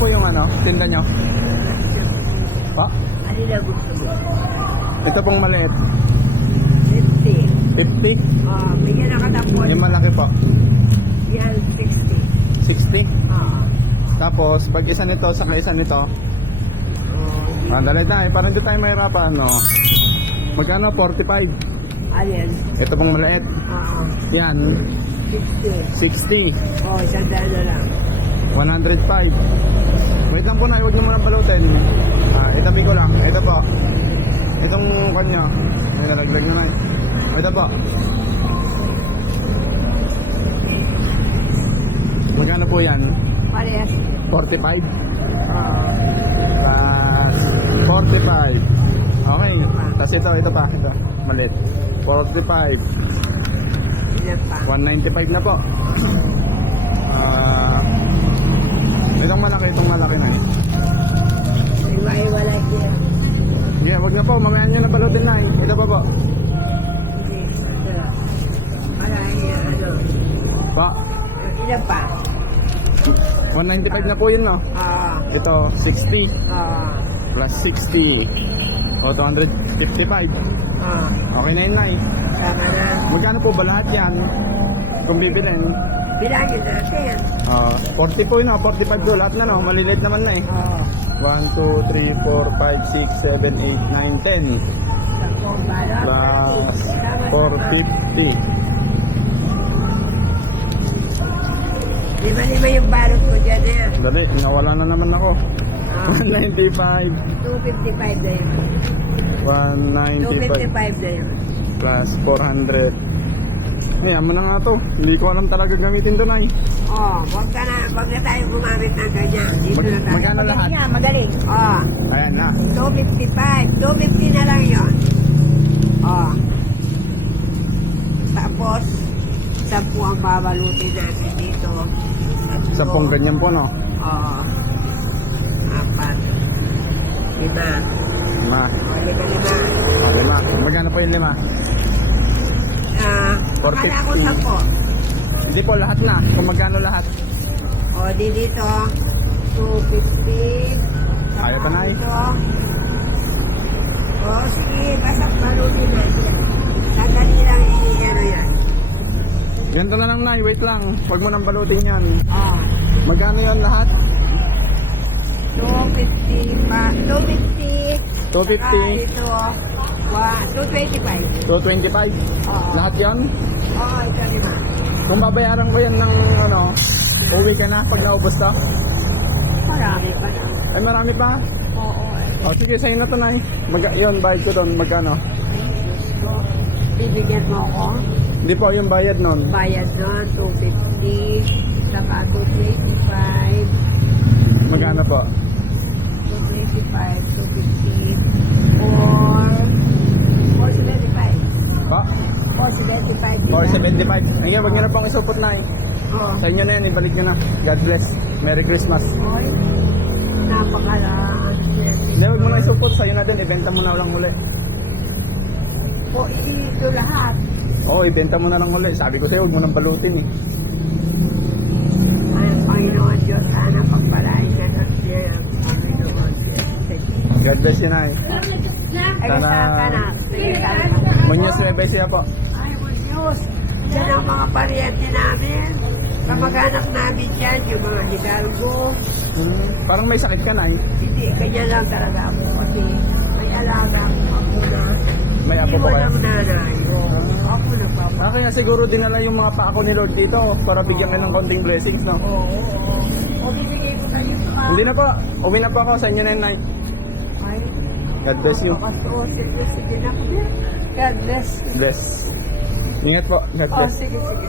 po yung ano, tinda nyo? Pa? Ano na gusto mo? Ito pong maliit. 50. 50? Bigyan na katapon. Yung malaki po. Yan, 60. 60? Ah. Tapos, pag isa nito, saka isa nito. Dali tayo, parang doon tayo mahirapan, no? Magkano? 45. Ayan. Ito pong maliit. Yan, 60. 60. Sandaan na lang. 105. Wait lang po na, huwag nyo muna balutin. Itabi ko lang. Ito po. Itong kanya. May nalaglag na eh. Ito po. Magkano po yan? Parehas. 45. Plus 45. Okay. Tapos ito pa. Ito. Malit. 45. Ilan pa? 195 na po. Itong malaki na. Iwa-iwala yan. Yeah, wag na po, mamaya nyo na balutin na. Ito pa po. Pa, Ilan pa? 195 na po yun, no? Ito, 60 plus 60. O, 255. Okay na yun, Nay. Tama na. Magkano po ba lahat yan? Kung bibilin. Bilangin natin. 40 po yun, 45 po. Lahat na, no? Maliliit naman na eh. 1, 2, 3, 4, 5, 6, 7, 8, 9, 10. Plus 450. Lima-lima yung balot ko dyan eh. Dali, nawala na naman ako. 195. 255 na yun. 195 255 na yun. plus 400. Ayan mo na nga to. Hindi ko alam talaga gamitin to, Nay. Wag na tayo gumamit ng ganyan. Dito na tayo. Magkano lahat? Magaling. Ayan na. 255. 250 na lang yun. Tapos, 10 ang babalutin natin dito. 10 ganyan po, no? 4. 5. 5. Okay ka 5. Okay na. Magkano po yung 5? Akala ko 10. Hindi po, lahat na. Kung magkano lahat. Di dito. 250. Ayaw pa, Nay. Dito. Sige. Basta balutin natin. Sandali lang ano yan. Ganito na lang, Nay. Wait lang. Huwag mo nang balutin yan. Ah. Magkano yan lahat? 250 pa. 250. 250. Ito. 225. 225. Lahat yan? Ito lima. Kung babayaran ko yan ng uwi ka na pag naubos to? Marami pa na. Ay, marami pa? Oo. Sige, sa'yo na to, Nay. Yun, bayad ko doon. Magkano? Bibigyan mo ako. Hindi po, yung bayad nun. Bayad doon, 250. Saka 225. Magkano po? 225, 250. Or 475. Pa? 475. 475. Ayun, wag nyo na pong isupot, Nay. Sa inyo na yan, ibalik nyo na. God bless. Merry Christmas. Oy, napakalaan. Hindi, wag mo na isupot. Sa'yo na din, ibenta mo na lang uli. Ito lahat. Oo, ibenta mo na lang uli. Sabi ko sa'yo, wag mo nang balutin eh. Ay, Panginoon Diyos, sana pagpalain ka ng Diyos. Panginoon Diyos. God bless you, Nay. Ay, Sana- basta ka na. Munyas Rebay siya po. Ay, Diyos. Yan ang mga pariente namin. Kamag-anak namin dyan, yung mga hidalgo. Parang may sakit ka, Nay. Hindi, ganyan lang talaga ako kasi may alaga ako na. May apo po kayo. Iwan ng nanay. Ako nagpapa. Kaya siguro dinala yung mga paako ni Lord dito para bigyan kayo ng konting blessings, no? Oo. O, bibigay ko kayo sa Hindi na po. Uwi na po ako. Sa inyo na yun, Nay. Ay, God bless you. sige na po. God bless. Bless. Ingat po. God bless. Sige.